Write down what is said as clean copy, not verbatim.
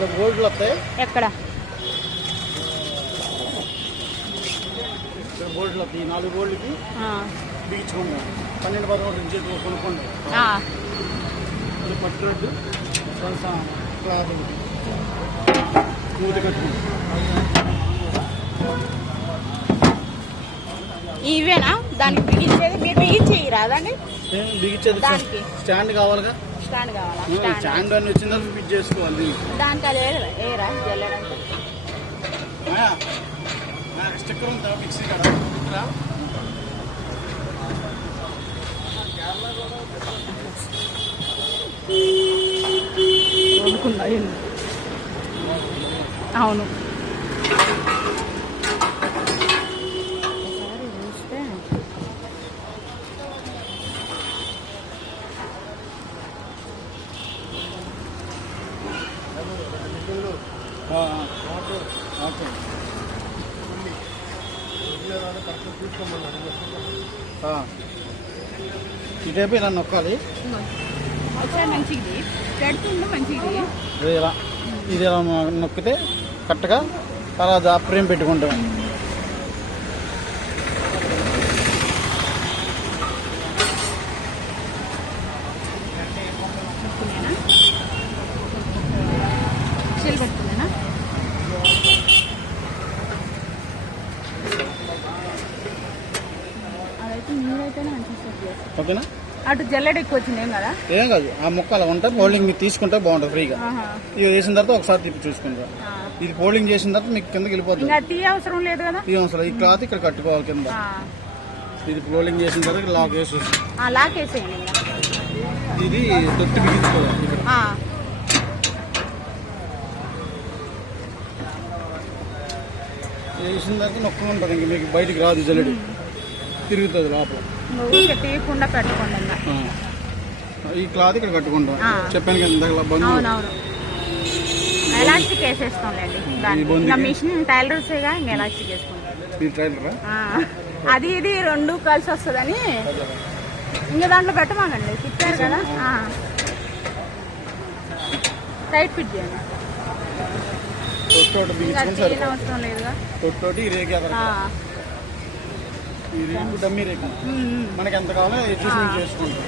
ఇక్కడ బోర్డులు వస్తాయి. ఎక్కడ ఇక్కడ బోర్డులు వస్తాయి. 4 బోర్డులకి బిగించుకోండి. 12-13 ఇంచెస్ కొనుక్కోండి. పట్టునట్టు క్లాత్ మూత కట్టుకోండి. ఇవేనా దానికి బిగించేది? మీరు బిగించి రాదండి? బిగించేది స్టాండ్ కావాలిగా. స్టాండ్ కావాలా? స్టాండ్ అని వచ్చిందా ఫిట్ చేసుకోవాలి. దానికి అది ఏరా జల్లడానికి స్టిక్కర్ ఉందా మిక్సీ కాడ? అవును. ఇటైపు ఇలా నొక్కాలి. మంచిది పెడుతుండే మంచిది. ఇది ఇలా నొక్కితే కరెక్ట్గా తర్వాత ఫ్రేమ్ పెట్టుకుంటాం. ఓకేనా? అటు జల్లెడ ఎక్కువ వచ్చింది ఏం కాదు. ఆ మొక్క అలా ఉంటే ఫోల్డింగ్ మీరు తీసుకుంటే బాగుంటుంది ఫ్రీగా. ఇది వేసిన తర్వాత ఒకసారి తిప్పి చూసుకుంటా. ఇది ఫోల్డింగ్ చేసిన తర్వాత మీకు కిందకి వెళ్ళిపోతుంది. తీ అవసరం లేదు కదా. తీ అవసరం. ఈ క్లాత్ ఇక్కడ కట్టుకోవాలి కింద. ఇది ఫోల్డింగ్ చేసిన తర్వాత లాక్ వేసేయండి. ఇది తొట్టి బిగించుకోవాలి. వేసిన తర్వాత నొక్క ఉంటుంది. ఇంక మీకు బయటికి రాదు. జల్లెడి తిరుగుతుంది లోపల. తీయకుండా పెట్టుకోండి. ఈ క్లాత్ ఇక్కడ కట్టుకుంటాం. చెప్పాను కదా. ఎలాస్టిక్ వేసేస్తాంలేండి. మిషన్ టైలర్సేగా ఇంకా ఎలాస్టిక్ వేసుకుంటాం. అది ఇది 2 కలిసి వస్తుందని ఇంకా దాంట్లో పెట్టమానండి. తిప్పారు కదా, టైట్ ఫిట్ చేయండి. అవసరం లేదుగా. డమ్మీ రేఖ మనకి ఎంత కావాలో చేసుకుంటాం.